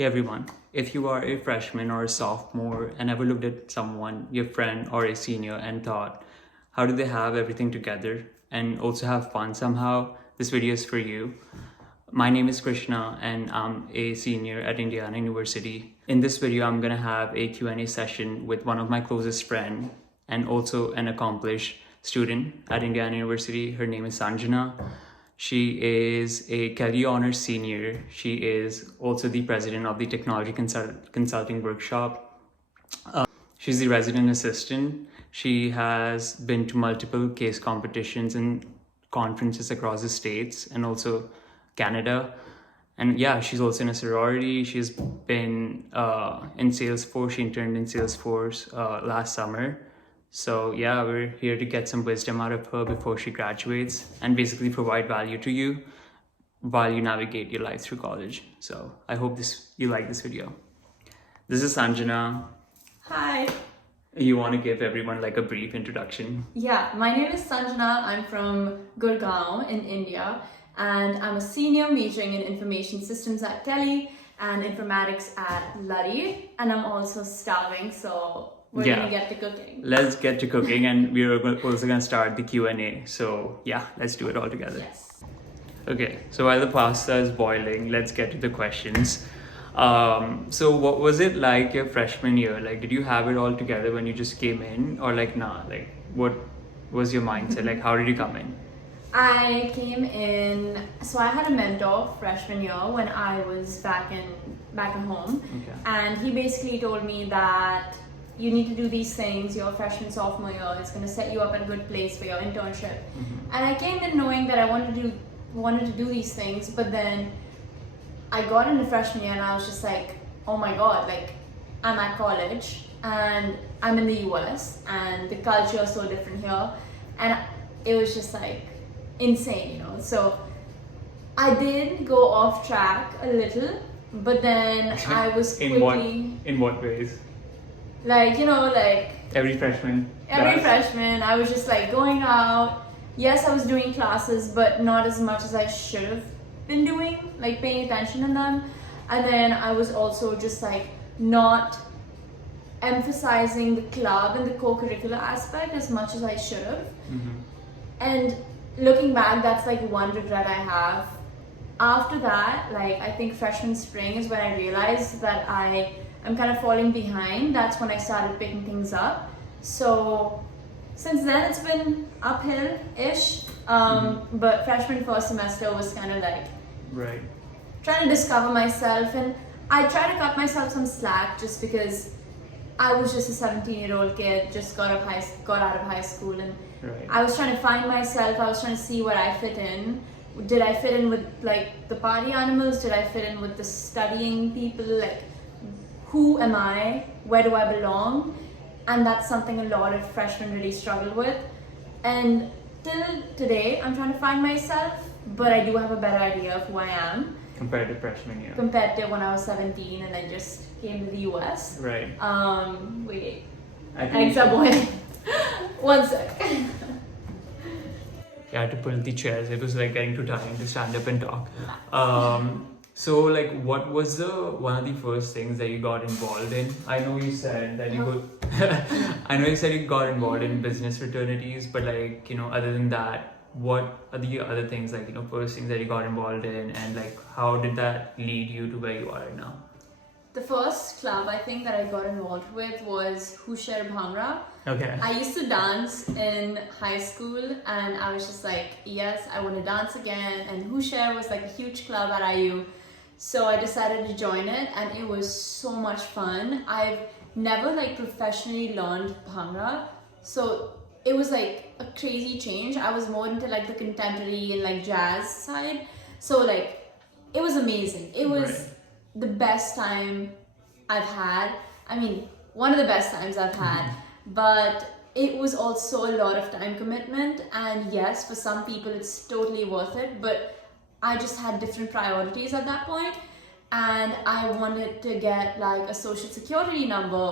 Hey everyone, if you are a freshman or a sophomore and ever looked at someone, your friend or a senior, and thought, how do they have everything together and also have fun somehow, this video is for you. My name is Krishna and I'm a senior at Indiana University. In this video, I'm gonna have a Q&A session with one of my closest friends and also an accomplished student at Indiana University. Her name is Sanjana. She is a Kelley Honors senior. She is also the president of the Technology Consulting Workshop. She's the resident assistant. She has been to multiple case competitions and conferences across the states and also Canada. And yeah, she's also in a sorority. She's been in Salesforce. She interned in Salesforce last summer. So yeah, we're here to get some wisdom out of her before she graduates and basically provide value to you while you navigate your life through college. So I hope you like this video. This is Sanjana. Hi. You want to give everyone like a brief introduction? Yeah, my name is Sanjana. I'm from Gurgaon in India, and I'm a senior majoring in information systems at Kelley and informatics at Luddy, and I'm also starving, so we're gonna get to cooking. Let's get to cooking, and we're also gonna start the Q&A. So yeah, let's do it all together. Yes. Okay, so while the pasta is boiling, let's get to the questions. So what was it like your freshman year? Like, did you have it all together when you just came in, or like nah? Like, what was your mindset? Like, how did you come in? I came in, so I had a mentor freshman year when I was back at home, and he basically told me that you need to do these things your freshman sophomore year. It's going to set you up in a good place for your internship. And I came in knowing that I wanted to do these things, but then I got into freshman year and I was just like, oh my god, like I'm at college and I'm in the US and the culture is so different here, and it was just like insane, you know. So I did go off track a little, but then I was quickly in what ways? Like, you know, like every freshman, I was just like going out. Yes, I was doing classes, but not as much as I should have been doing, like paying attention in them. And then I was also just like not emphasizing the club and the co-curricular aspect as much as I should have. And looking back, that's like one regret I have. After that, like I think freshman spring is when I realized that I'm kind of falling behind. That's when I started picking things up. So since then it's been uphill-ish. But freshman first semester was kind of like trying to discover myself, and I try to cut myself some slack just because I was just a 17-year-old kid, just got out of high school, and I was trying to find myself. I was trying to see where I fit in. Did I fit in with like the party animals? Did I fit in with the studying people? Like, who am I? Where do I belong? And that's something a lot of freshmen really struggle with. And till today, I'm trying to find myself, but I do have a better idea of who I am. Compared to freshman year. Compared to when I was 17 and I just came to the US. Right. Wait. Eggs are boiling. One sec. I had to pull the chairs. It was like getting too tired to stand up and talk. So like, what was one of the first things that you got involved in? I know you said that you got involved in business fraternities, but like, you know, other than that, what are the other things, like, you know, first things that you got involved in, and like how did that lead you to where you are right now? The first club I think that I got involved with was Husher Bhangra. Okay. I used to dance in high school and I was just like, yes, I want to dance again, and Husher was like a huge club at IU. So I decided to join it, and it was so much fun. I've never like professionally learned Bhangra, so it was like a crazy change. I was more into like the contemporary and like jazz side. So like, it was amazing. It was the best time I've had. I mean, one of the best times I've had, but it was also a lot of time commitment. And yes, for some people it's totally worth it, but I just had different priorities at that point, and I wanted to get like a social security number,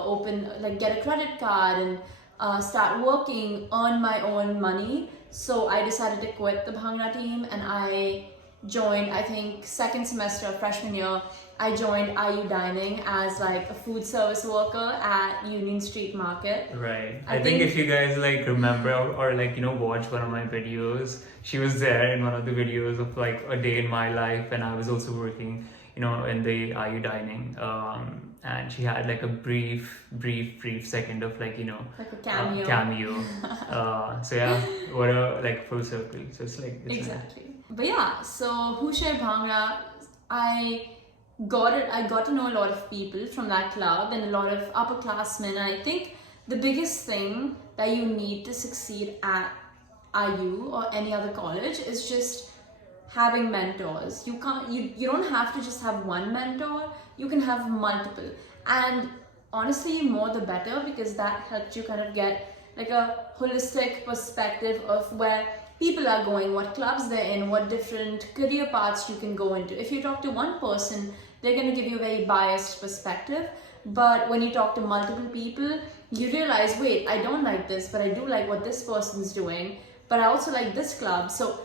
get a credit card, and start working, earn my own money. So I decided to quit the Bhangra team, and I joined, I think, second semester of freshman year. I joined IU Dining as like a food service worker at Union Street Market. Right. I think if you guys like remember or like watch one of my videos, she was there in one of the videos of like a day in my life, and I was also working in the IU Dining. And she had like a brief second of like like a cameo. So yeah, what a like full circle. So it's like exactly. Nice. But yeah, so Who Shared Bhangra, I got to know a lot of people from that club and a lot of upperclassmen. And I think the biggest thing that you need to succeed at IU or any other college is just having mentors. You don't have to just have one mentor, you can have multiple. And honestly, more the better, because that helps you kind of get like a holistic perspective of where people are going, what clubs they're in, what different career paths you can go into. If you talk to one person, they're going to give you a very biased perspective. But when you talk to multiple people, you realize, wait, I don't like this, but I do like what this person's doing, but I also like this club. So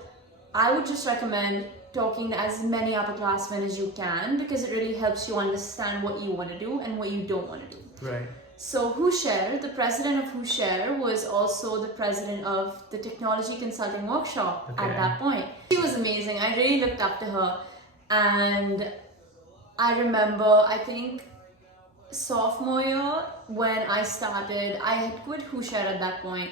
I would just recommend talking to as many upperclassmen as you can, because it really helps you understand what you want to do and what you don't want to do. Right. So Who Share, the president of Who Share, was also the president of the technology consulting workshop at that point. She was amazing. I really looked up to her. And I remember, I think sophomore year when I started, I had quit Who Share at that point,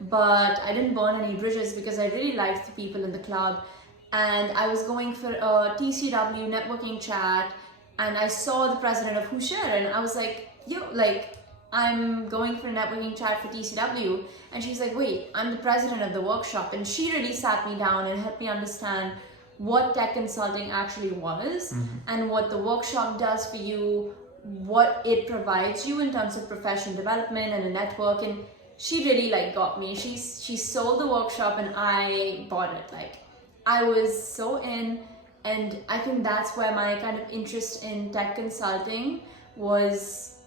but I didn't burn any bridges because I really liked the people in the club. And I was going for a TCW networking chat, and I saw the president of Who Share, and I was like, yo, like, I'm going for a networking chat for TCW. And she's like, wait, I'm the president of the workshop. And she really sat me down and helped me understand what tech consulting actually was, and what the workshop does for you, what it provides you in terms of professional development and a network. And she really like got me. She sold the workshop and I bought it. Like, I was so in, and I think that's where my kind of interest in tech consulting was,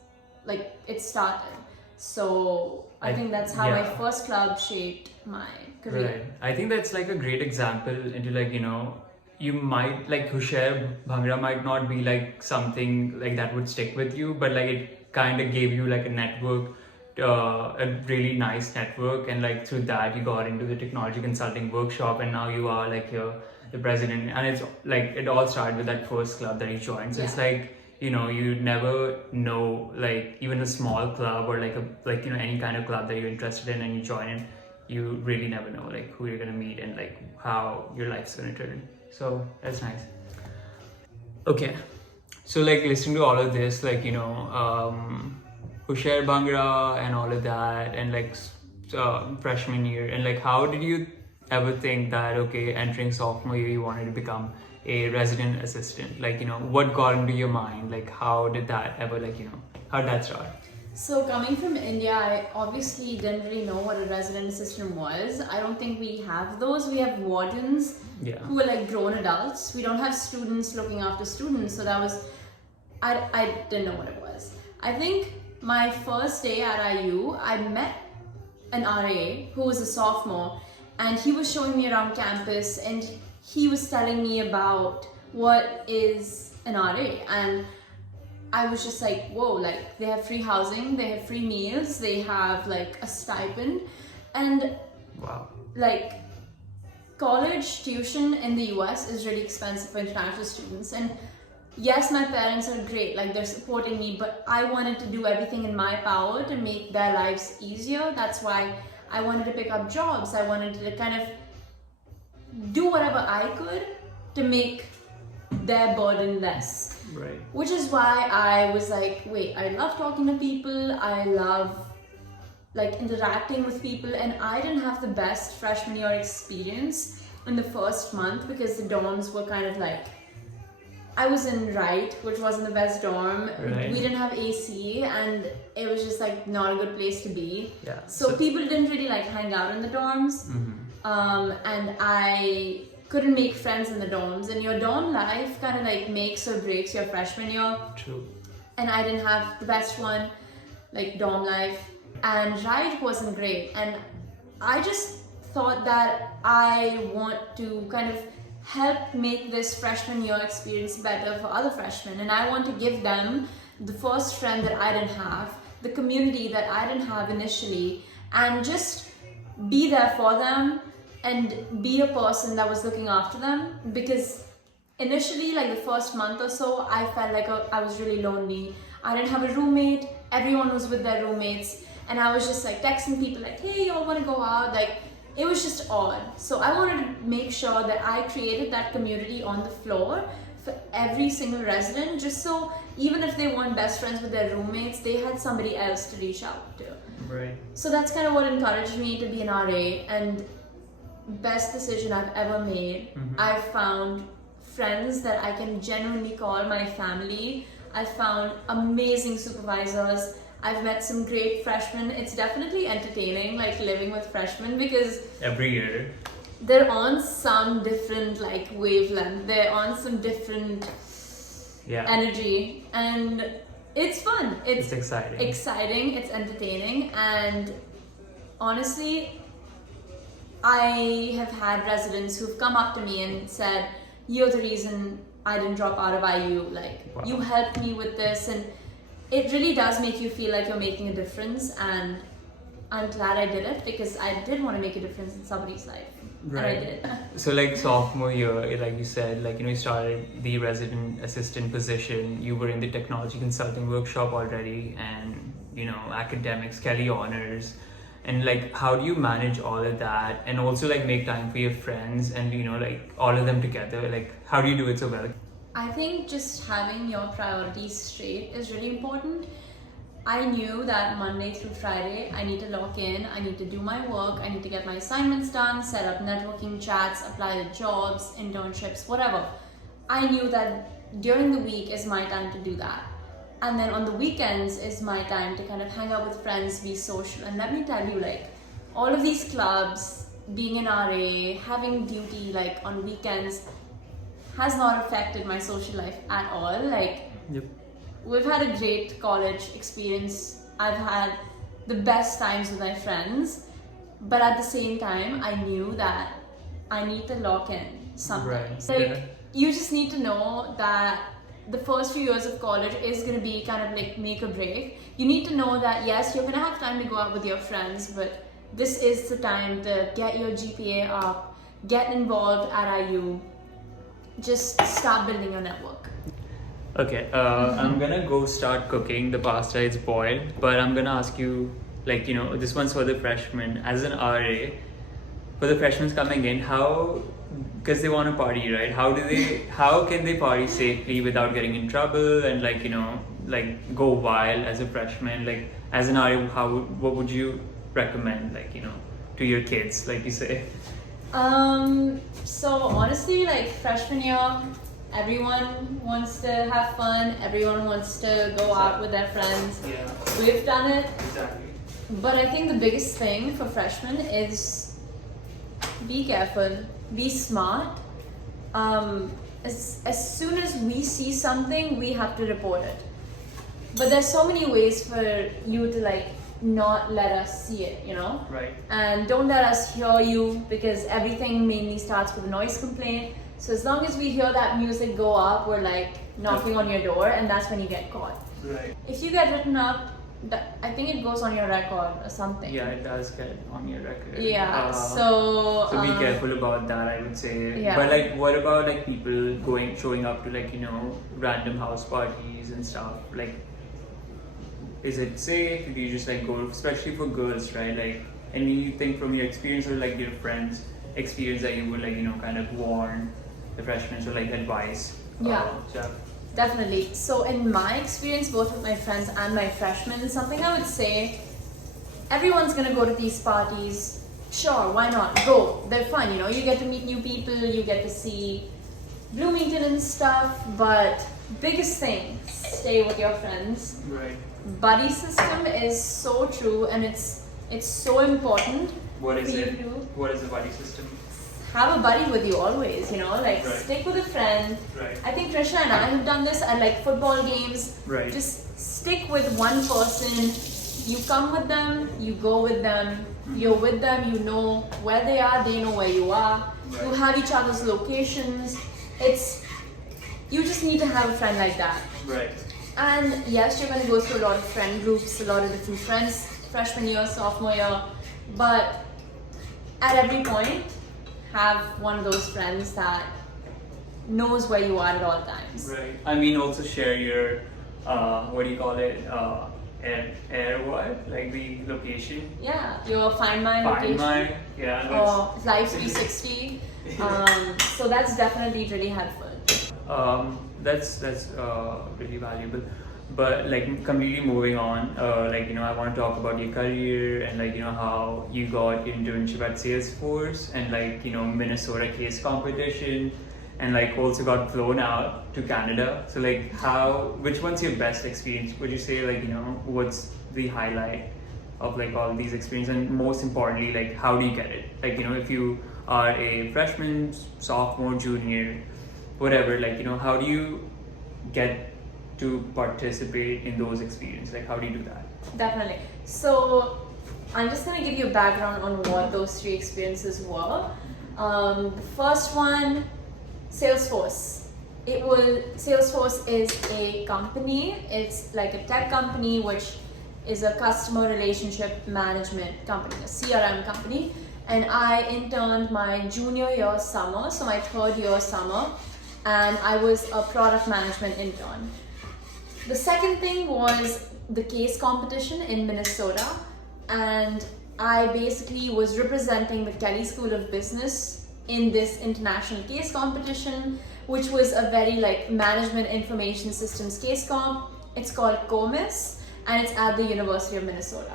like, it started. So I think that's how my first club shaped my career. Right. I think that's like a great example into like, you might like Who Share Bhangra might not be like something like that would stick with you, but like it kind of gave you like a network, a really nice network, and like through that you got into the technology consulting workshop, and now you are like the president. And it's like it all started with that first club that you joined. So it's like, you never know, like even a small club or like any kind of club that you're interested in and you join in, you really never know like who you're gonna meet and like how your life's gonna turn. So that's nice. Okay, so like listening to all of this, like Who Share Bhangra and all of that, and like freshman year, and like how did you ever think that entering sophomore year you wanted to become a resident assistant? Like what got into your mind? Like how did that ever how did that start? So coming from India, I obviously didn't really know what a resident assistant was. I don't think we have those. We have wardens who are like grown adults. We don't have students looking after students. So that was, I didn't know what it was. I think my first day at IU, I met an RA who was a sophomore, and he was showing me around campus, and he was telling me about what is an RA. And I was just like, whoa, like they have free housing, they have free meals, they have like a stipend. And wow, like college tuition in the US is really expensive for international students. And yes, my parents are great, like they're supporting me, but I wanted to do everything in my power to make their lives easier. That's why I wanted to pick up jobs. I wanted to kind of do whatever I could to make their burden less. Right. Which is why I was like, wait, I love talking to people, I love like interacting with people, and I didn't have the best freshman year experience in the first month because the dorms were kind of like, I was in Wright, which wasn't the best dorm. Right. We didn't have AC, and it was just like not a good place to be. Yeah. So people didn't really like hang out in the dorms. And I couldn't make friends in the dorms, and your dorm life kind of like makes or breaks your freshman year. True. And I didn't have the best one, like dorm life, and Wright wasn't great. And I just thought that I want to kind of help make this freshman year experience better for other freshmen. And I want to give them the first friend that I didn't have, the community that I didn't have initially, and just be there for them and be a person that was looking after them. Because initially, like the first month or so, I felt like I was really lonely. I didn't have a roommate, everyone was with their roommates, and I was just like texting people like, hey, y'all wanna go out? Like, it was just odd. So I wanted to make sure that I created that community on the floor for every single resident, just so even if they weren't best friends with their roommates, they had somebody else to reach out to. Right. So that's kind of what encouraged me to be an RA, and best decision I've ever made. I've found friends that I can genuinely call my family. I've found amazing supervisors. I've met some great freshmen. It's definitely entertaining, like living with freshmen, because Every year. they're on some different like wavelength. They're on some different energy, and it's fun. It's exciting. It's entertaining, and honestly, I have had residents who've come up to me and said, "You're the reason I didn't drop out of IU. Like, Wow. you helped me with this," and it really does make you feel like you're making a difference. And I'm glad I did it, because I did want to make a difference in somebody's life. Right. And I did. So like sophomore year, like you said, like, you know, you started the resident assistant position, you were in the technology consulting workshop already, and, you know, academics, Kelley Honors, and like, how do you manage all of that and also like make time for your friends and, you know, like all of them together? Like, how do you do it so well? I think just having your priorities straight is really important. I knew that Monday through Friday, I need to lock in, I need to do my work, I need to get my assignments done, set up networking chats, apply to jobs, internships, whatever. I knew that during the week is my time to do that. And then on the weekends is my time to kind of hang out with friends, be social. And let me tell you, like, all of these clubs, being an RA, having duty like on weekends has not affected my social life at all. Like, Yep. we've had a great college experience. I've had the best times with my friends, but at the same time, I knew that I need to lock in sometimes. Right. Like, you just need to know that the first few years of college is going to be kind of like make or break. You need to know that yes, you're going to have time to go out with your friends, but this is the time to get your GPA up, get involved at IU, just start building your network. Okay, I'm gonna go start cooking the pasta. It's boiled, but I'm gonna ask you, like, you know, this one's for the freshmen. As an RA, for the freshmen coming in, how, because they want to party, right? How can they party safely without getting in trouble and, like, you know, like go wild as a freshman? Like, as an RA, what would you recommend, like, you know, to your kids, like you say? So honestly, like freshman year, everyone wants to have fun, everyone wants to go out with their friends. Yeah, We've done it, exactly. but I think the biggest thing for freshmen is be careful, be smart. As soon as we see something, we have to report it. But there's so many ways for you to like not let us see it, you know? Right. And don't let us hear you, because everything mainly starts with a noise complaint. So as long as we hear that music go up, we're like knocking on your door, and that's when you get caught. Right. If you get written up, I think it goes on your record or something. Yeah, it does get on your record. Yeah, So be careful about that, I would say. Yeah. But like, what about like people showing up to like, you know, random house parties and stuff? Like, is it safe? Do you just like go, especially for girls, right? Like, anything from your experience or like your friends' experience that you would like, you know, kind of warn the freshmen or like advice? Yeah. Yeah. Definitely. So in my experience, both with my friends and my freshmen, something I would say, everyone's gonna go to these parties. Sure, why not? Go. They're fun, you know, you get to meet new people, you get to see Bloomington and stuff, but biggest thing, stay with your friends. Right. Buddy system is so true, and it's so important. What is for you it? to What is the buddy system? have a buddy with you always, you know, like Right. stick with a friend. Right. I think Krishna and I have done this at like football games. Right. Just stick with one person, you come with them, you go with them, you're with them, you know where they are, they know where you are, Right. you have each other's locations. You just need to have a friend like that. Right. And yes, you're going to go through a lot of friend groups, a lot of different friends, freshman year, sophomore year, but at every point, have one of those friends that knows where you are at all times. Right. I mean, also share your, what do you call it? Air what? Like the location? Yeah, your Find My Find location. My, yeah. Or Live 360. So that's definitely really helpful. That's really valuable. But like completely moving on, like I want to talk about your career and like how you got your internship at Salesforce and like Minnesota case competition, and like also got flown out to Canada. So like which one's your best experience? Would you say like what's the highlight of like all these experiences, and most importantly like how do you get it? Like if you are a freshman, sophomore, junior, whatever, like how do you get to participate in those experiences? Like how do you do that? Definitely. So I'm just going to give you a background on what those three experiences were. The first one, Salesforce. Salesforce is a company. It's like a tech company which is a customer relationship management company, a CRM company. And I interned my junior year summer, so my third year summer, and I was a product management intern. The second thing was the case competition in Minnesota, and I basically was representing the Kelley School of Business in this international case competition, which was a very like management information systems case comp. It's called COMIS, and it's at the University of Minnesota.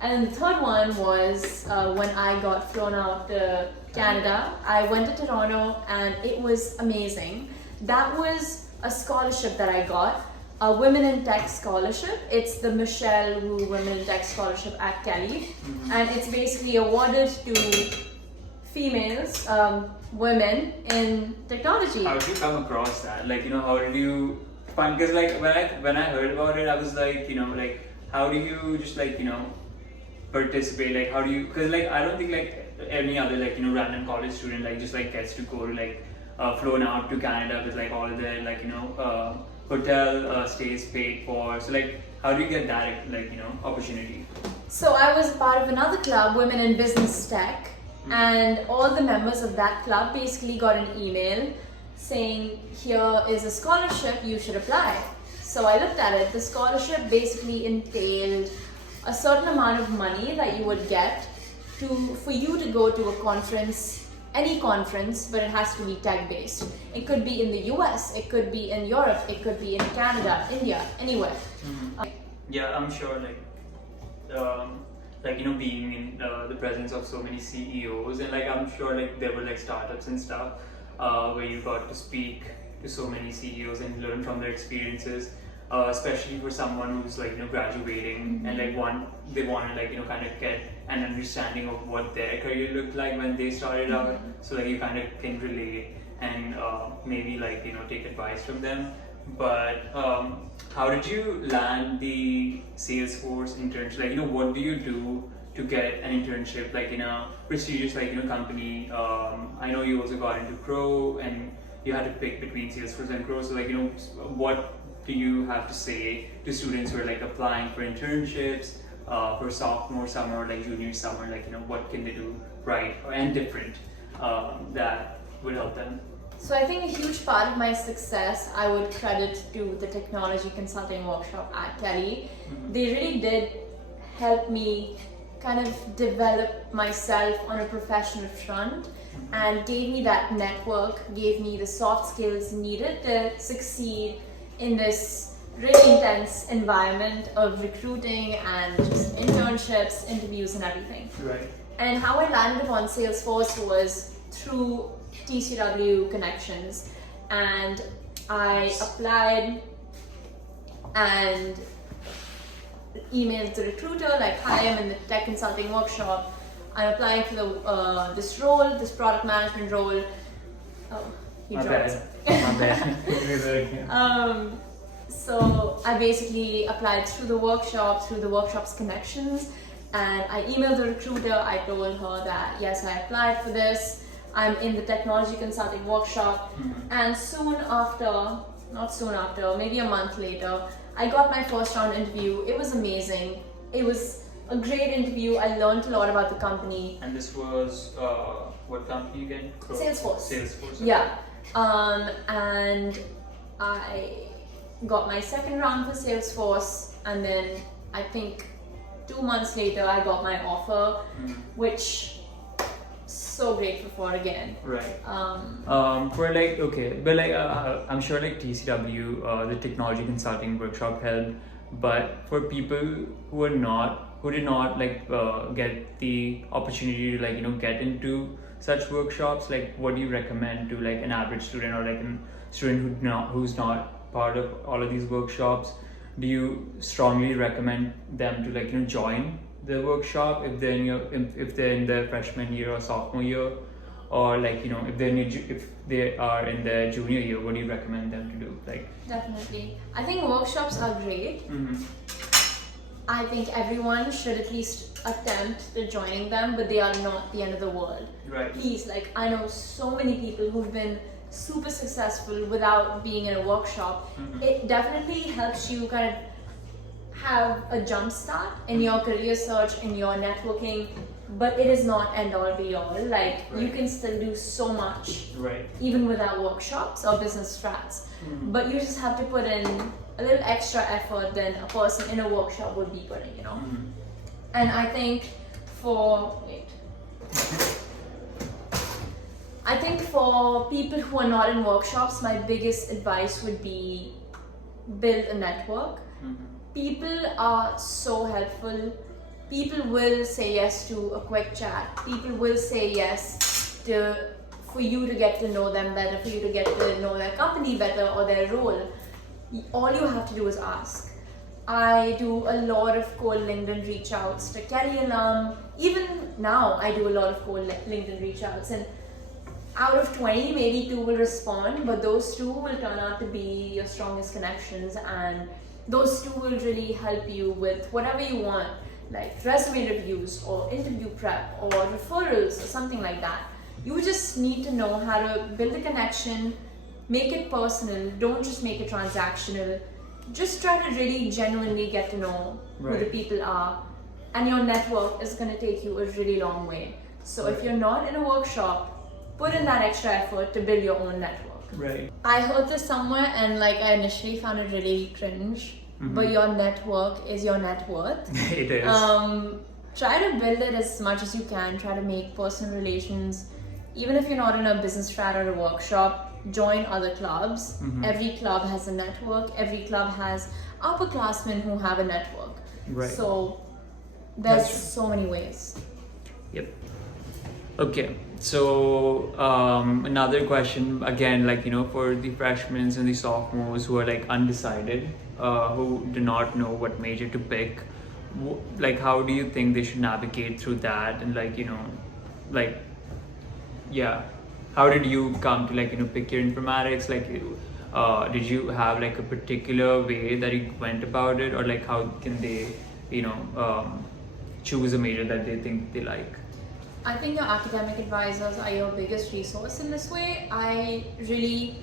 And then the third one was when I got flown out to Canada. I went to Toronto, and it was amazing. That was a scholarship that I got, a Women in Tech scholarship. It's the Michelle Wu Women in Tech scholarship at Kelley, and it's basically awarded to females, women in technology. How did you come across that? Like how did you find? Because like when I heard about it, I was like like how do you just like participate? Like how do you? Because like I don't think like any other like random college student like just like gets to go to like flown out to Canada with like all the like hotel stays paid for. So like how do you get that like opportunity? So I was part of another club, Women in Business Tech, and all the members of that club basically got an email saying, here is a scholarship, you should apply. So I looked at it. The scholarship basically entailed a certain amount of money that you would get for you to go to a conference, any conference, but it has to be tech based. It could be in the US, it could be in Europe, it could be in Canada, India, anywhere. Yeah, I'm sure being in the presence of so many CEOs, and like I'm sure like there were like startups and stuff where you got to speak to so many CEOs and learn from their experiences, especially for someone who's like graduating and like they want to like kind of get an understanding of what their career looked like when they started out, so like you kind of can relate and maybe like take advice from them. But how did you land the Salesforce internship? Like what do you do to get an internship like in a prestigious like company? I know you also got into Crow and you had to pick between Salesforce and Crow, so like what do you have to say to students who are like applying for internships for sophomore summer or like junior summer? Like what can they do right and different that would help them? So I think a huge part of my success I would credit to the technology consulting workshop at Kelley. They really did help me kind of develop myself on a professional front and gave me that network, gave me the soft skills needed to succeed in this really intense environment of recruiting and just internships, interviews and everything. Right. And how I landed upon Salesforce was through TCW connections, and I applied and emailed the recruiter like, hi, I'm in the tech consulting workshop, I'm applying for the this role, this product management role. Oh, he My dropped. bad. My bad. So I basically applied through the workshop's connections, and I emailed the recruiter. I told her that yes, I applied for this. I'm in the technology consulting workshop, and maybe a month later, I got my first round interview. It was amazing. It was a great interview. I learned a lot about the company. And this was what company again? Salesforce. Salesforce. Okay. Yeah. And I got my second round for Salesforce, and then I think 2 months later I got my offer, which so grateful for again. Right. For like, okay, but like I'm sure like TCW, the technology consulting workshop helped, but for people who did not like get the opportunity to like get into such workshops, like what do you recommend to like an average student or like a student who's not part of all of these workshops? Do you strongly recommend them to like join the workshop if they're in their freshman year or sophomore year, or like if they are in their junior year, what do you recommend them to do? Like, definitely, I think workshops are great. I think everyone should at least attempt to joining them, but they are not the end of the world. Right. Please, like I know so many people who've been super successful without being in a workshop. It definitely helps you kind of have a jump start in your career search, in your networking, but it is not end all be all. Like you can still do so much, even without workshops or business strats. But you just have to put in a little extra effort than a person in a workshop would be putting, And I think for people who are not in workshops, my biggest advice would be build a network. People are so helpful. People will say yes to a quick chat. People will say yes for you to get to know them better, for you to get to know their company better or their role. All you have to do is ask. I do a lot of cold LinkedIn reach outs to Kelley alum. Even now, I do a lot of cold LinkedIn reach outs, and out of 20, maybe 2 will respond, but those 2 will turn out to be your strongest connections, and those 2 will really help you with whatever you want, like resume reviews or interview prep or referrals or something like that. You just need to know how to build a connection, make it personal, don't just make it transactional. Just try to really genuinely get to know who the people are, and your network is going to take you a really long way. So if you're not in a workshop, put in that extra effort to build your own network. Right. I heard this somewhere, and like I initially found it really cringe, but your network is your net worth. It is. Try to build it as much as you can. Try to make personal relations. Even if you're not in a business strat or a workshop, join other clubs. Every club has a network. Every club has upperclassmen who have a network. Right. So there's so many ways. Yep. Okay. So another question again, like for the freshmen and the sophomores who are like undecided, who do not know what major to pick, like how do you think they should navigate through that, and how did you come to pick your informatics? Did you have like a particular way that you went about it, or like how can they choose a major that they think they like? I think your academic advisors are your biggest resource in this way. I really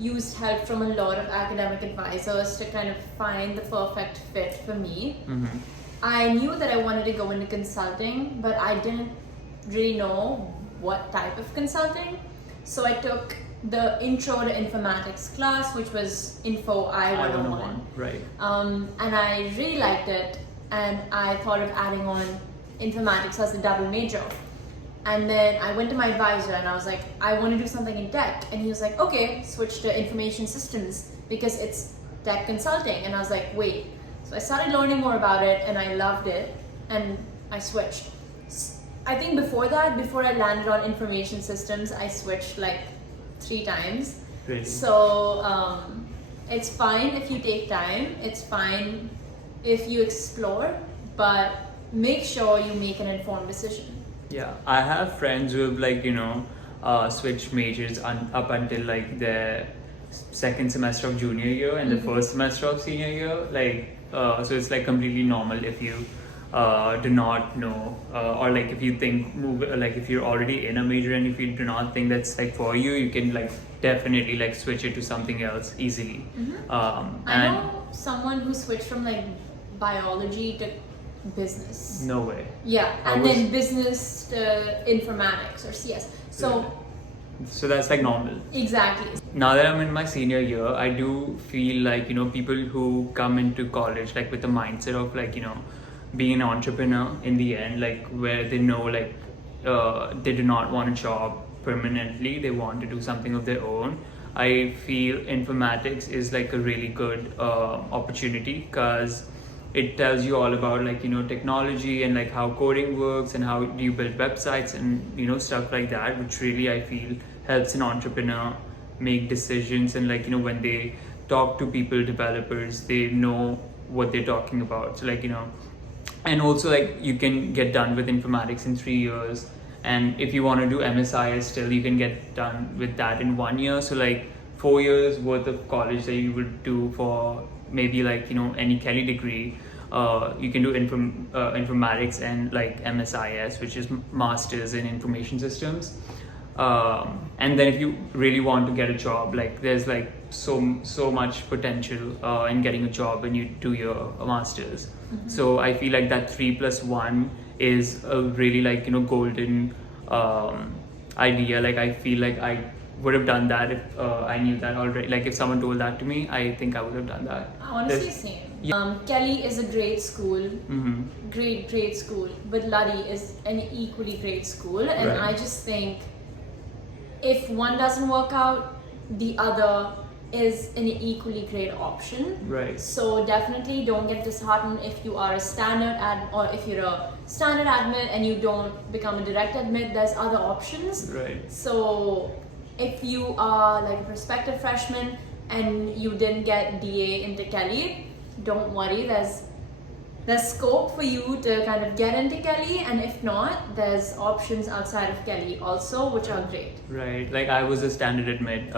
used help from a lot of academic advisors to kind of find the perfect fit for me. I knew that I wanted to go into consulting, but I didn't really know what type of consulting. So I took the Intro to Informatics class, which was Info I-101. Right. And I really liked it, and I thought of adding on informatics as a double major. And then I went to my advisor and I was like, I want to do something in tech. And he was like, okay, switch to information systems because it's tech consulting. And I was like, wait. So I started learning more about it and I loved it and I switched. I think before I landed on information systems, I switched like 3 times. Really? So it's fine if you take time. It's fine if you explore, but make sure you make an informed decision. Yeah, I have friends who have switched majors up until like their second semester of junior year and the first semester of senior year. Like, so it's like completely normal if you do not know, or like if you think like if you're already in a major and if you do not think that's like for you, you can like definitely like switch it to something else easily. I know someone who switched from like biology to business. No way. Yeah, and then business to informatics or CS. So that's like normal. Exactly. Now that I'm in my senior year, I do feel like, you know, people who come into college like with the mindset of like, you know, being an entrepreneur in the end, like where they know like they do not want a job permanently, they want to do something of their own. I feel informatics is like a really good opportunity because it tells you all about like, you know, technology and like how coding works and how do you build websites and, you know, stuff like that, which really I feel helps an entrepreneur make decisions. And like, you know, when they talk to people, developers, they know what they're talking about. So like, you know, and also like you can get done with informatics in 3 years, and if you want to do MSIS still, you can get done with that in 1 year. So like 4 years worth of college that you would do for maybe like, you know, any Kelley degree, you can do informatics and like MSIS, which is Masters in Information Systems. And then if you really want to get a job, like there's like so much potential in getting a job when you do your masters. So I feel like that 3+1 is a really like, you know, golden idea. Like I feel like I would have done that if I knew that already. Like if someone told that to me, I think I would have done that. Honestly, same. Yeah. Kelley is a great school, great school, but Luddy is an equally great school, and I just think if one doesn't work out, the other is an equally great option. Right. So definitely don't get disheartened if you are a standard or if you're a standard admit and you don't become a direct admit. There's other options. Right. So if you are like a prospective freshman and you didn't get DA into Kelley, don't worry. There's scope for you to kind of get into Kelley, and if not, there's options outside of Kelley also, which are great. Right, like I was a standard admit.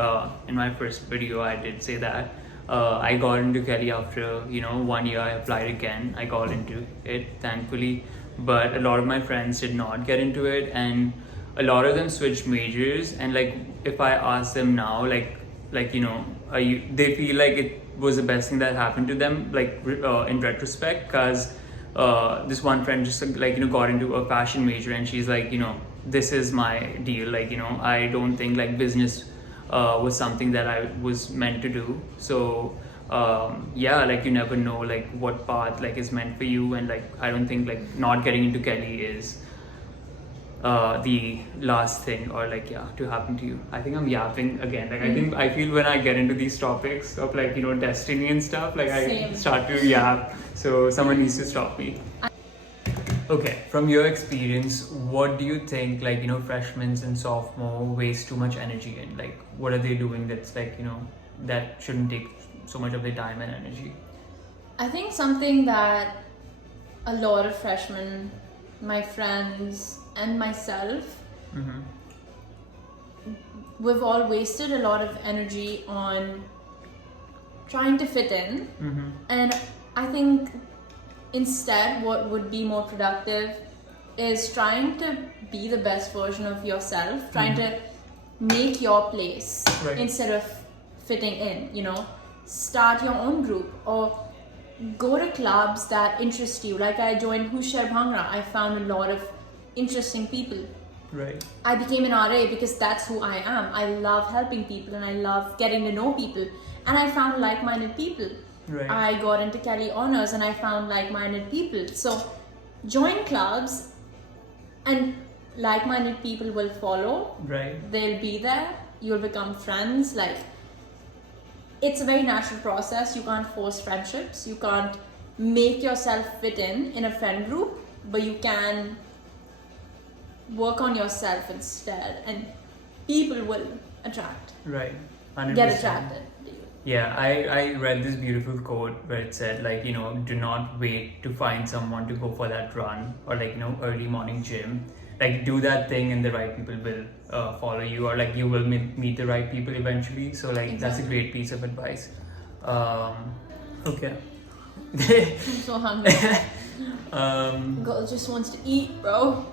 In my first video, I did say that I got into Kelley after, you know, 1 year. I applied again. I got into it, thankfully, but a lot of my friends did not get into it, and a lot of them switched majors. And like, if I ask them now, like you know, they feel like it was the best thing that happened to them, like in retrospect, because this one friend just like, you know, got into a fashion major, and she's like, you know, this is my deal. Like, you know, I don't think like business was something that I was meant to do. So yeah, like you never know like what path like is meant for you, and like I don't think like not getting into Kelley is the last thing or like to happen to you. I think I'm yapping again. Like I feel when I get into these topics of like, you know, destiny and stuff, like I start to yap. So someone needs to stop me. Okay, from your experience, what do you think like, you know, freshmen and sophomore waste too much energy in? Like what are they doing that's like, you know, that shouldn't take so much of their time and energy? I think something that a lot of freshmen, my friends and myself, we've all wasted a lot of energy on trying to fit in. And I think instead what would be more productive is trying to be the best version of yourself, trying to make your place instead of fitting in, you know. Start your own group or go to clubs that interest you. Like I joined Hushar Bhangra. I found a lot of interesting people. Right. I became an RA because that's who I am. I love helping people and I love getting to know people. And I found like-minded people. Right. I got into Kelley Honors and I found like-minded people. So join clubs and like-minded people will follow. Right. They'll be there. You'll become friends. Like, it's a very natural process. You can't force friendships. You can't make yourself fit in a friend group, but you can work on yourself instead, and people will attract. Right. 100%. Get attracted. Yeah, I read this beautiful quote where it said like, you know, do not wait to find someone to go for that run or like, you know, early morning gym. like do that thing and the right people will follow you, or like you will meet the right people eventually. So like that's a great piece of advice. Okay. I'm so hungry. um, Girl just wants to eat, bro.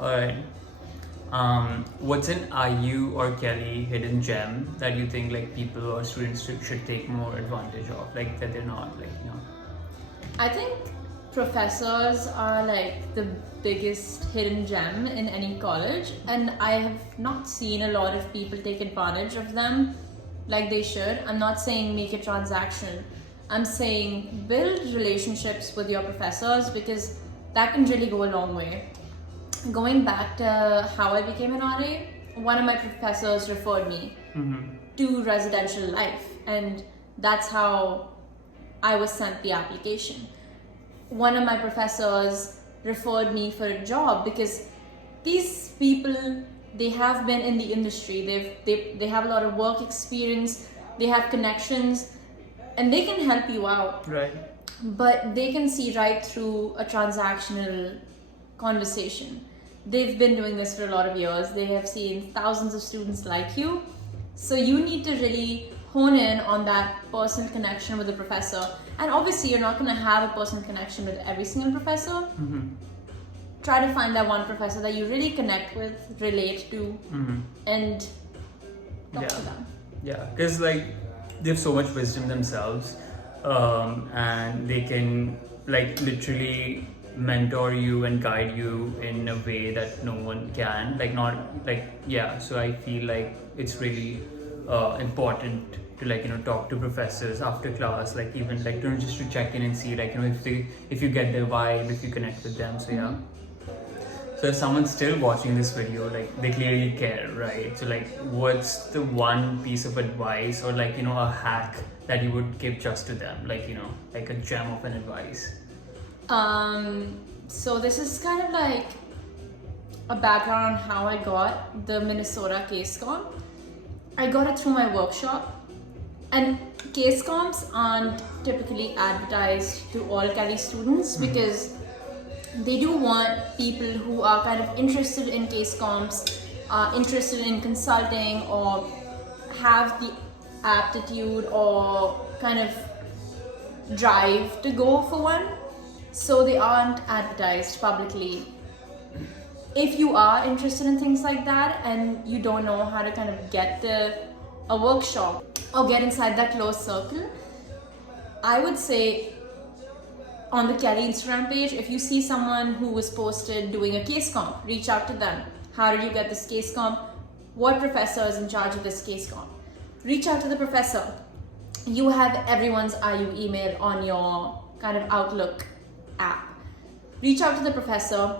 all right. What's an IU or Kelley hidden gem that you think like people or students should take more advantage of, like that they're not, like, you know? I think professors are like the biggest hidden gem in any college, and I have not seen a lot of people take advantage of them like they should. I'm not saying make a transaction. I'm saying build relationships with your professors, because that can really go a long way. Going back to how I became an RA, one of my professors referred me to residential life, and that's how I was sent the application. One of my professors referred me for a job because these people, they have been in the industry, they have a lot of work experience, they have connections, and they can help you out. Right. But they can see right through a transactional conversation. They've been doing this for a lot of years. They have seen thousands of students like you. So you need to really hone in on that personal connection with the professor. And obviously you're not going to have a personal connection with every single professor. Try to find that one professor that you really connect with, relate to, and talk to them. Yeah, because like they have so much wisdom themselves, and they can like literally mentor you and guide you in a way that no one can. Like not like, yeah. So I feel like it's really important to, like, you know, talk to professors after class, like even like just to check in and see, like, you know, if you get their vibe, if you connect with them. So yeah. So if someone's still watching this video, like they clearly care, right? So like what's the one piece of advice, or like, you know, a hack that you would give just to them, like, you know, like a gem of an advice? So this is kind of like a background on how I got the Minnesota case comp. I got it through my workshop, and case comps aren't typically advertised to all Kelley students because they do want people who are kind of interested in case comps, interested in consulting, or have the aptitude or kind of drive to go for one. So they aren't advertised publicly. If you are interested in things like that and you don't know how to kind of get to a workshop or get inside that closed circle, I would say on the Kelley Instagram page, if you see someone who was posted doing a case comp, reach out to them. How did you get this case comp? What professor is in charge of this case comp? Reach out to the professor. You have everyone's IU email on your kind of Outlook app. Reach out to the professor,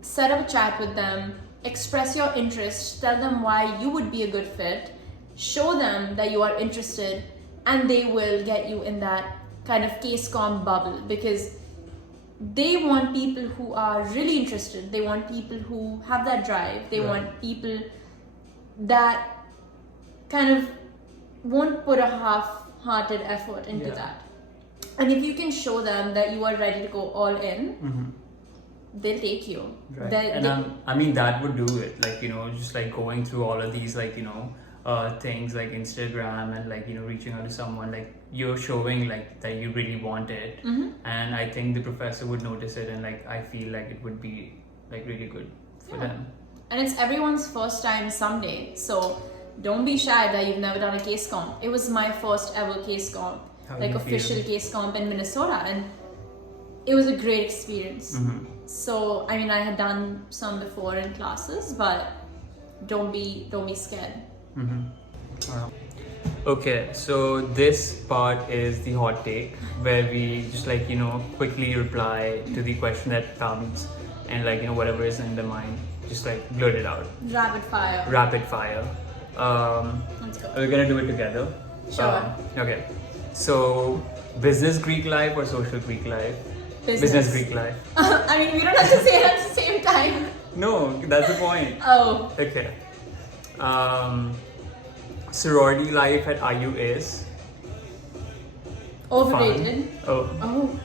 set up a chat with them, express your interest, tell them why you would be a good fit, show them that you are interested, and they will get you in that kind of case comp bubble, because they want people who are really interested. They want people who have that drive. They want people that kind of won't put a half-hearted effort into that. And if you can show them that you are ready to go all in, they'll take you. Right. I mean, that would do it. Like, you know, just like going through all of these, like, you know, things like Instagram and like, you know, reaching out to someone, like you're showing like that you really want it. And I think the professor would notice it, and like I feel like it would be like really good for them. And it's everyone's first time someday, so don't be shy that you've never done a case comp. It was my first ever case comp, like official case comp in Minnesota, and it was a great experience. So I mean, I had done some before in classes, but don't be scared. Okay, so this part is the hot take, where we just like, you know, quickly reply to the question that comes, and like, you know, whatever is in the mind, just like blurt it out. Rapid fire. Let's go. We're gonna do it together. Sure. Okay. So, business Greek life or social Greek life? Business Greek life. I mean, we don't have to say it at the same time. No, that's the point. Oh. Okay. Sorority life at IU is overrated. Fun. Oh.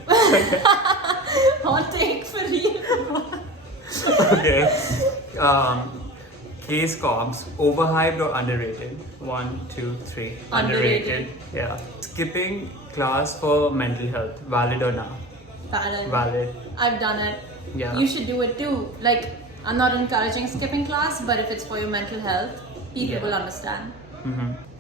Hot take for real. Okay. Case comps, overhyped or underrated? 1, 2, 3. Underrated. Yeah. Skipping class for mental health, valid or not? Valid. Valid. I've done it. Yeah. You should do it too. Like, I'm not encouraging skipping class, but if it's for your mental health, people Yeah. will understand.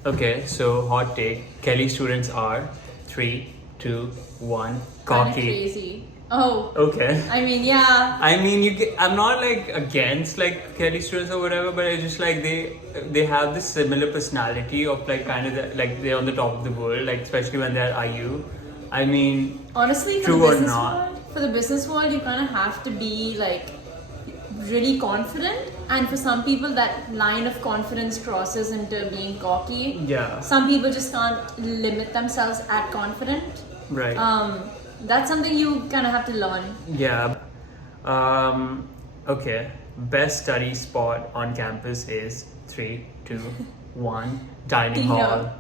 Okay, so hot take. Kelley students are 3, 2, 1. Kind of Cocky. crazy. Oh. Okay. I mean, yeah. I mean, I'm not like against like Kelley students or whatever, but it's just like they have this similar personality of like kind of like they're on the top of the world, like especially when they're at IU. I mean, Honestly, for true the or business not? world, for the business world, you kind of have to be like really confident, and for some people, that line of confidence crosses into being cocky. Yeah. Some people just can't limit themselves at confident. Right. That's something you kind of have to learn. Yeah. Okay. Best study spot on campus is 3, 2, 1. Dining Tina. hall.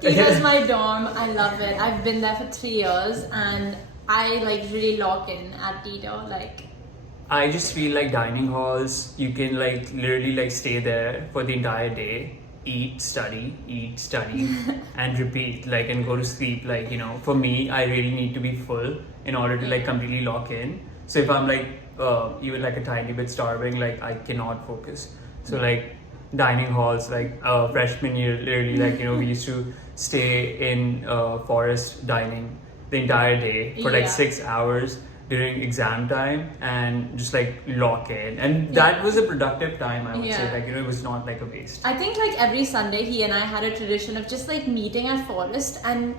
Tina's my dorm. I love it. I've been there for 3 years, and I like really lock in at Tito. Like, I just feel like dining halls, you can like literally like stay there for the entire day, eat, study, and repeat, like, and go to sleep. Like, you know, for me, I really need to be full in order to like completely lock in. So if I'm like even like a tiny bit starving, like I cannot focus. So like dining halls, like freshman year, literally like, you know, we used to stay in forest dining the entire day for like Yeah. 6 hours during exam time and just like lock in, and that was a productive time, I would say. Yeah. Like, you know, it was not like a waste. I think like every Sunday, he and I had a tradition of just like meeting at Forest and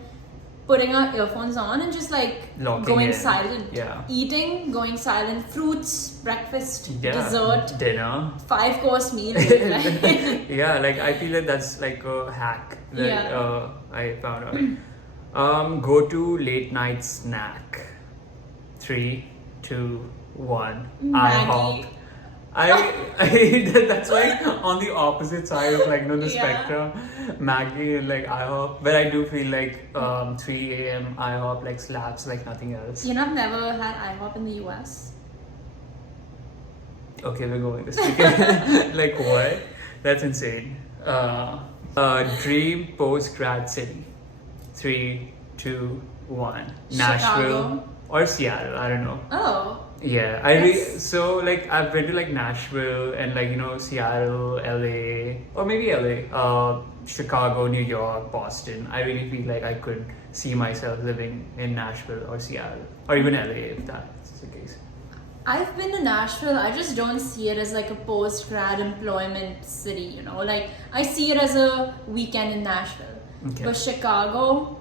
putting our earphones on and just like Locking going in. silent. Yeah. Eating, going silent, fruits, breakfast, Yeah. dessert, Dinner. 5-course meal. Right? Yeah, like I feel that that's like a hack that Yeah. I found out. Go to late night snack. 3, 2, 1. Maggie. That's like on the opposite side of like, you know, the Yeah. spectrum. Maggie and like IHOP, but I do feel like 3 a.m. IHOP like slaps like nothing else. You know, I've never had IHOP in the US. Okay, we're going this weekend. Like what? That's insane. Dream post grad city. 3, 2, 1. Nashville Chicago. or Seattle. I don't know. Oh. Yeah, so like I've been to like Nashville and like, you know, Seattle, LA, or maybe LA, Chicago, New York, Boston. I really feel like I could see myself living in Nashville or Seattle or even LA if that's the case. I've been to Nashville. I just don't see it as like a post-grad employment city, you know? Like, I see it as a weekend in Nashville. Okay. But Chicago,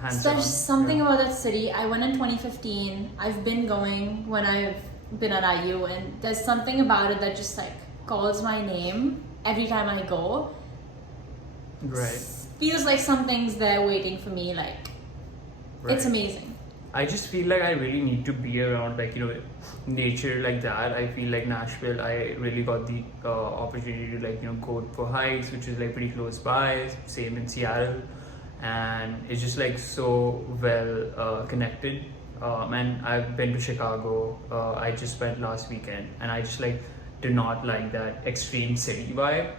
Hands there's on. something Yeah. about that city. I went in 2015. I've been going when I've been at IU, and there's something about it that just like calls my name every time I go. Right. Feels like something's there waiting for me. Like, it's Right. amazing. I just feel like I really need to be around like, you know, nature like that. I feel like Nashville, I really got the opportunity to like, you know, go for hikes, which is like pretty close by. Same in Seattle, and it's just like so well connected. And I've been to Chicago. I just went last weekend, and I just like do not like that extreme city vibe.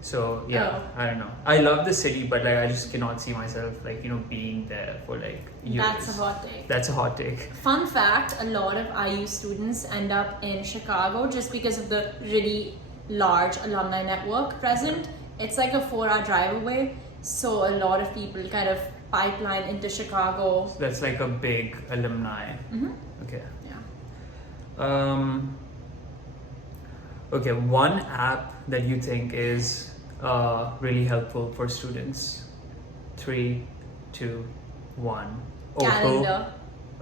So yeah, Oh. I don't know. I love the city, but like I just cannot see myself like, you know, being there for like years. That's a hot take. That's a hot take. Fun fact, a lot of IU students end up in Chicago just because of the really large alumni network present. It's like a 4-hour drive away, so a lot of people kind of pipeline into Chicago. That's like a big alumni. Mm-hmm. Okay. Yeah. Okay, one app that you think is really helpful for students. 3, 2, 1. Calendar.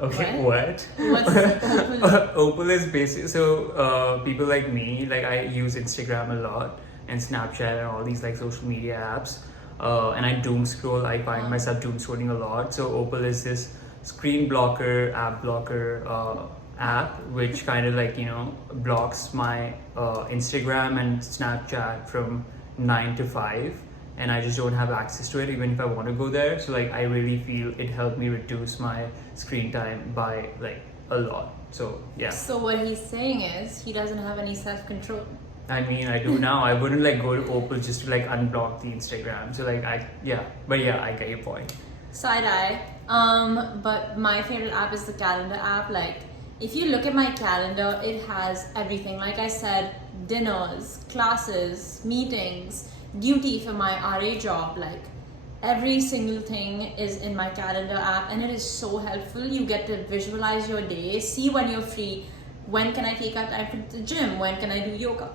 Okay, what? What's Opal? Opal is basic. So people like me, like I use Instagram a lot and Snapchat and all these like social media apps. And I doom scroll. I find myself doom scrolling a lot. So Opal is this screen blocker, app blocker app, which kind of like, you know, blocks my Instagram and Snapchat from 9 to 5. And I just don't have access to it even if I want to go there. So like I really feel it helped me reduce my screen time by like a lot. So yeah. So what he's saying is he doesn't have any self-control. I mean, I do now. I wouldn't like go to Opal just to like unblock the Instagram. So like I get your point. Side eye. But my favorite app is the calendar app. Like, if you look at my calendar, it has everything. Like I said, dinners, classes, meetings, duty for my RA job. Like, every single thing is in my calendar app, and it is so helpful. You get to visualize your day, see when you're free. When can I take out time for the gym? When can I do yoga?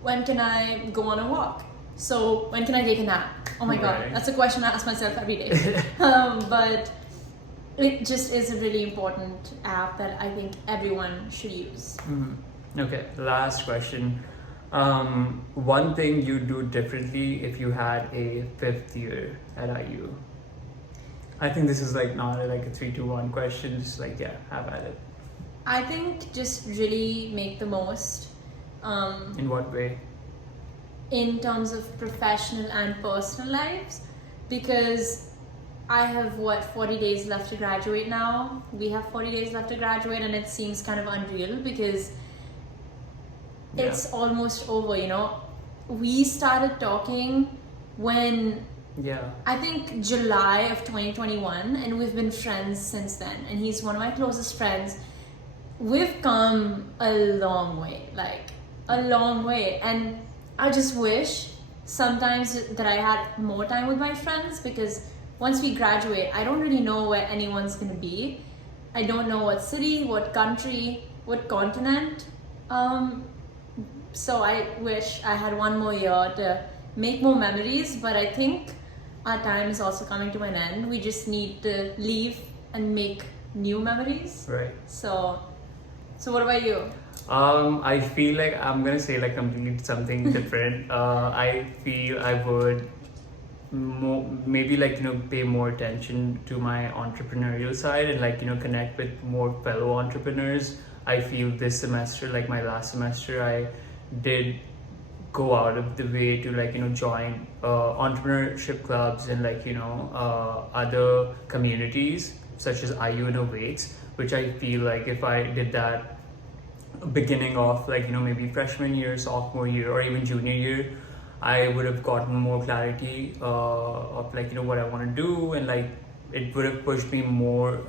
When can I go on a walk? So when can I take a nap? Oh my God, that's a question I ask myself every day. But it just is a really important app that I think everyone should use. Okay, last question. One thing you do differently if you had a 5th year at IU? I think this is like not like a 3-2-1 question. Just like, yeah, have at it. I think just really make the most. In what way? In terms of professional and personal lives, because I have 40 days left to graduate now. We have 40 days left to graduate, and it seems kind of unreal because it's almost over, you know. We started talking when I think July of 2021, and we've been friends since then, and he's one of my closest friends. We've come a long way, like a long way, and I just wish sometimes that I had more time with my friends, because once we graduate, I don't really know where anyone's gonna be. I don't know what city, what country, what continent. So I wish I had one more year to make more memories, but I think our time is also coming to an end. We just need to leave and make new memories. Right. So what about you? I feel like I'm gonna say like completely something different. I feel I would maybe like, you know, pay more attention to my entrepreneurial side and like, you know, connect with more fellow entrepreneurs. I feel this semester, like my last semester, I did go out of the way to like, you know, join entrepreneurship clubs and like, you know, other communities such as IU Innovates, which I feel like if I did that beginning of like, you know, maybe freshman year, sophomore year, or even junior year, I would have gotten more clarity of like, you know, what I want to do, and like it would have pushed me more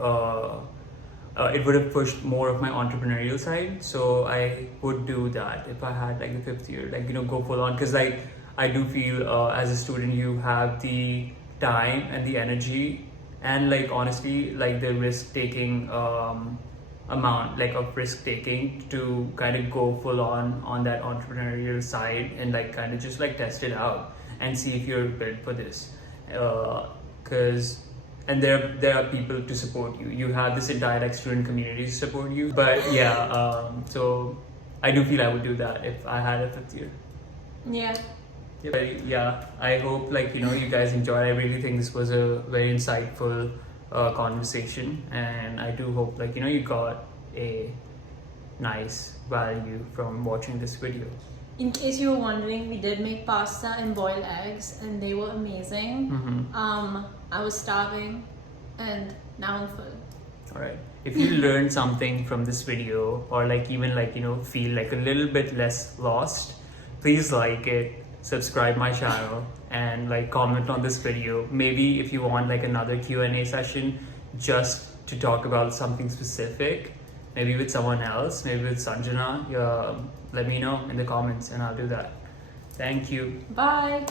it would have pushed more of my entrepreneurial side. So I would do that if I had like the 5th year, like, you know, go full on, because like I do feel as a student you have the time and the energy and like honestly like the risk taking amount like of risk taking to kind of go full on that entrepreneurial side and like kind of just like test it out and see if you're built for this, because and there are people to support you. You have this entire like student community to support you. But yeah, so I do feel I would do that if I had a 5th year. Yeah. But yeah, I hope like, you know, you guys enjoyed. I really think this was a very insightful conversation, and I do hope like, you know, you got a nice value from watching this video. In case you were wondering, we did make pasta and boiled eggs, and they were amazing. I was starving, and now I'm full. All right. If you learned something from this video, or like even like, you know, feel like a little bit less lost, please like it, subscribe my channel, and like comment on this video. Maybe if you want like another Q&A session just to talk about something specific, maybe with someone else, maybe with Sanjana, let me know in the comments and I'll do that. Thank you. Bye.